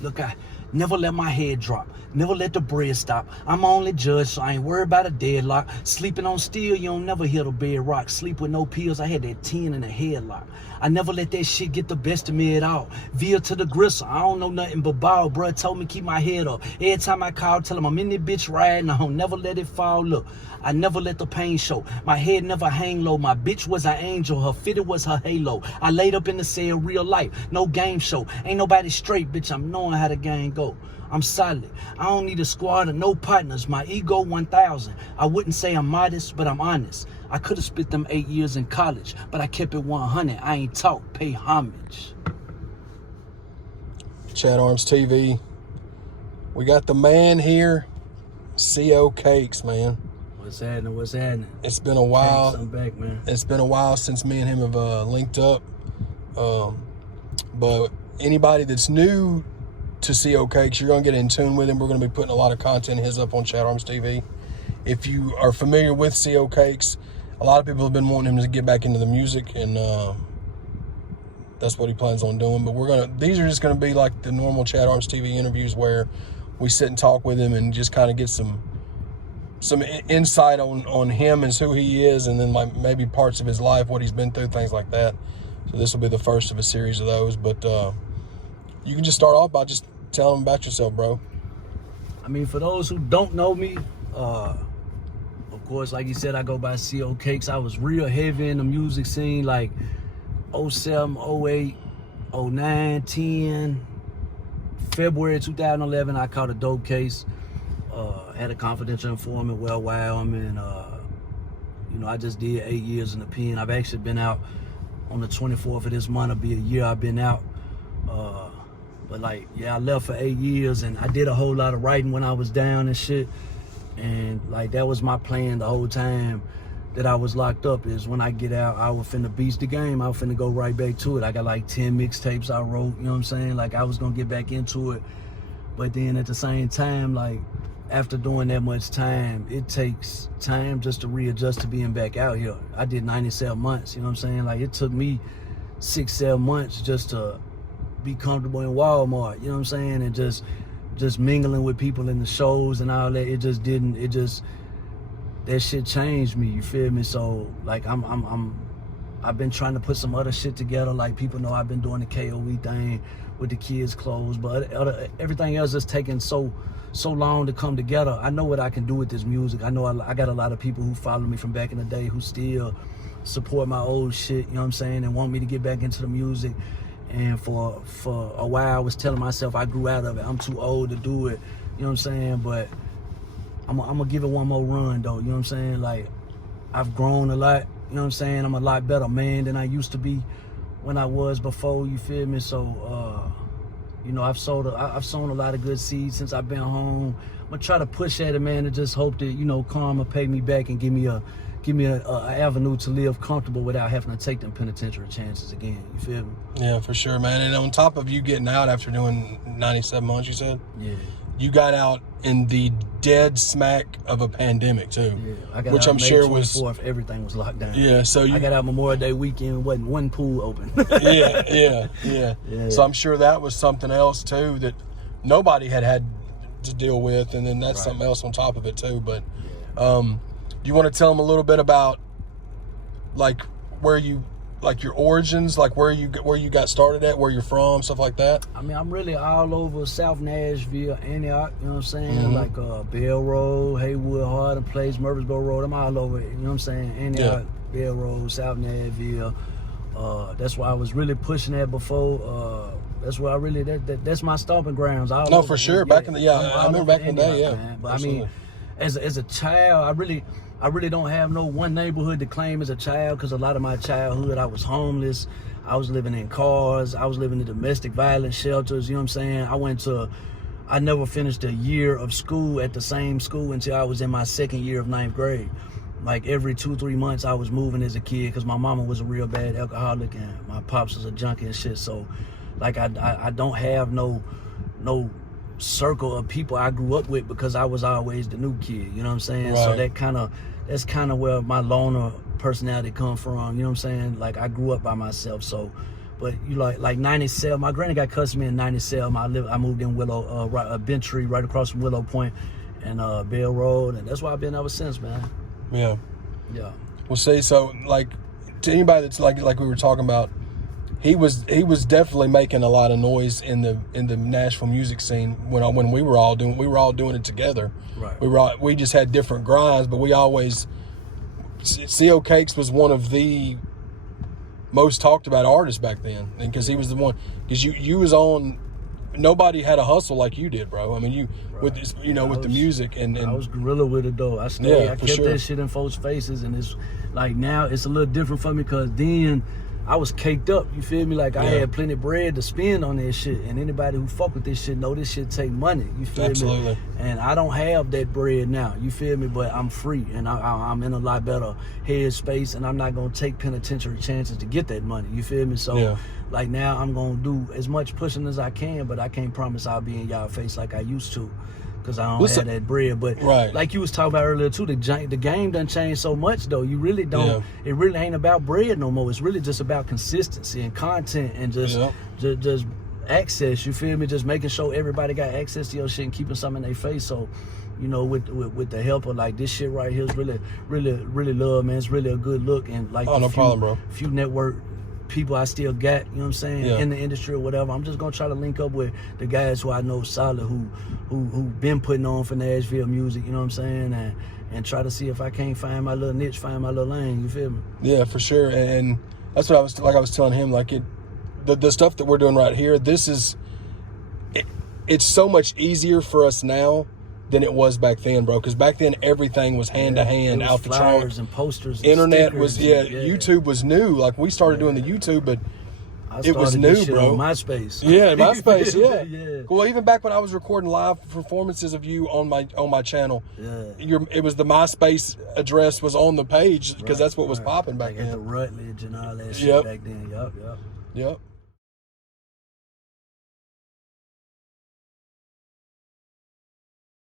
Look, I never let my head drop. Never let the bread stop. I'm only judge, so I ain't worried about a deadlock. Sleeping on steel, you don't never hear the bed rock. Sleep with no pills, I had that 10 in a headlock. I never let that shit get the best of me at all. Veer to the gristle, I don't know nothing but ball. Bruh told me keep my head up. Every time I call, tell him I'm in this bitch riding on. Never let it fall, look. I never let the pain show. My head never hang low. My bitch was an angel. Her fitted was her halo. I laid up in the cell, real life. No game show. Ain't nobody straight, bitch. I'm knowing how the game go. I'm solid. I don't need a squad or no partners. My ego 1,000. I wouldn't say I'm modest, but I'm honest. I could have spent them 8 years in college, but I kept it 100. I ain't talk. Pay homage. ChadArmesTV. We got the man here. CO Cakes, man. What's happening? What's happening? It's been a while. I'm back, man. It's been a while since me and him have linked up. But anybody that's new to CO Cakes, you're going to get in tune with him. We're going to be putting a lot of content of his up on ChadArmesTV. If you are familiar with CO Cakes, a lot of people have been wanting him to get back into the music, and that's what he plans on doing. But these are just going to be like the normal ChadArmesTV interviews where we sit and talk with him and just kind of get some insight on him and who he is, and then like maybe parts of his life, what he's been through, things like that. So this will be the first of a series of those. But you can just start off by just telling them about yourself, bro. I mean, for those who don't know me, of course, like you said, I go by CO Cakes. I was real heavy in the music scene, like 07, 08, 09, 10. February 2011, I caught a dope case. Had a confidential informant, well, and I just did 8 years in the pen. I've actually been out on the 24th of this month. It'll be a year I've been out. But like, yeah, I left for 8 years, and I did a whole lot of writing when I was down and shit. And like, that was my plan the whole time that I was locked up, is when I get out, I was finna beast the game. I was finna go right back to it. I got like 10 mixtapes I wrote, you know what I'm saying? Like, I was gonna get back into it. But then at the same time, like, after doing that much time, it takes time just to readjust to being back out here. I did 97 months, you know what I'm saying? Like, it took me 6-7 months just to be comfortable in Walmart, you know what I'm saying? And just mingling with people in the shows and all that. That shit changed me, you feel me? So like, I've been trying to put some other shit together. Like, people know I've been doing the KOE thing with the kids' clothes, but everything else is taking so long to come together. I know what I can do with this music. I know I got a lot of people who follow me from back in the day who still support my old shit, you know what I'm saying, and want me to get back into the music. And for a while, I was telling myself I grew out of it. I'm too old to do it, you know what I'm saying? But I'm gonna give it one more run, though, you know what I'm saying? Like, I've grown a lot, you know what I'm saying? I'm a lot better man than I used to be when I was before, you feel me? So, I've sown a lot of good seeds since I've been home. I'm gonna try to push at it, man, and just hope that, karma pay me back and give me a avenue to live comfortable without having to take them penitentiary chances again, you feel me? Yeah, for sure, man. And on top of you getting out after doing 97 months, you said? Yeah. You got out in the dead smack of a pandemic too. Yeah, I got which out I'm May sure 24th, was everything was locked down. Yeah, so I got out Memorial Day weekend, wasn't one pool open. yeah. So I'm sure that was something else too that nobody had to deal with, and then that's something else on top of it too. But you want to tell them a little bit about like your origins, like where you got started at, where you're from, stuff like that? I mean, I'm really all over South Nashville, Antioch, you know what I'm saying? Like Bell Road, Haywood, Hardin Place, Murfreesboro Road. I'm all over it, you know what I'm saying? Antioch, Bell Road, South Nashville. That's why I was really pushing that before. That's where that's my stomping grounds. No, for sure. Back in the I remember back in the day, man. But absolutely. I mean, as a child, I really don't have no one neighborhood to claim as a child, because a lot of my childhood, I was homeless. I was living in cars. I was living in domestic violence shelters, you know what I'm saying? I never finished a year of school at the same school until I was in my second year of 9th grade. Like, every 2-3 months I was moving as a kid, because my mama was a real bad alcoholic and my pops was a junkie and shit. So like, I don't have no circle of people I grew up with, because I was always the new kid, you know what I'm saying? Right. So that's kind of where my loner personality come from, you know what I'm saying? Like, I grew up by myself, so But you like 97. My granny got custody in 97. I moved in Willow, Bentry, right across from Willow Point, and Bell Road, and that's why I've been ever since, man. Yeah. Yeah. Well, see, so like to anybody that's like we were talking about, he was definitely making a lot of noise in the Nashville music scene when we were all doing it together. Right. We just had different grinds, but we always CO Cakes was one of the most talked about artists back then, and because he was the one, because you was on. Nobody had a hustle like you did, bro. I mean, you with this, with the music and I was guerrilla with it though. I kept that shit in folks' faces, and it's like now it's a little different for me because then I was caked up. You feel me? Like I had plenty of bread to spend on this shit, and anybody who fuck with this shit know this shit take money. You feel me? And I don't have that bread now. You feel me? But I'm free, and I'm in a lot better headspace, and I'm not gonna take penitentiary chances to get that money. You feel me? So. Like now I'm gonna do as much pushing as I can, but I can't promise I'll be in y'all face like I used to, because I don't have that bread. But like you was talking about earlier too, the game done changed so much though. You really don't. It really ain't about bread no more. It's really just about consistency and content and just access. You feel me? Just making sure everybody got access to your shit and keeping something in their face. So, with the help of like this shit right here is really love, man. It's really a good look, and like few network people I still got, you know what I'm saying, in the industry or whatever. I'm just gonna try to link up with the guys who I know solid, who been putting on for Nashville music, you know what I'm saying, and try to see if I can't find my little niche, find my little lane. You feel me? Yeah, for sure. And that's what I was telling him, like the stuff that we're doing right here. It's so much easier for us now than it was back then, bro. Because back then everything was hand to hand, out the trunk, and posters. And internet was YouTube was new. Like we started doing the YouTube, but it was new, bro. On MySpace. Yeah, MySpace. Yeah. Well, even back when I was recording live performances of you on my channel, it was the MySpace address was on the page because that's what was popping back then. At the Rutledge and all that shit back then. Yup. Yep.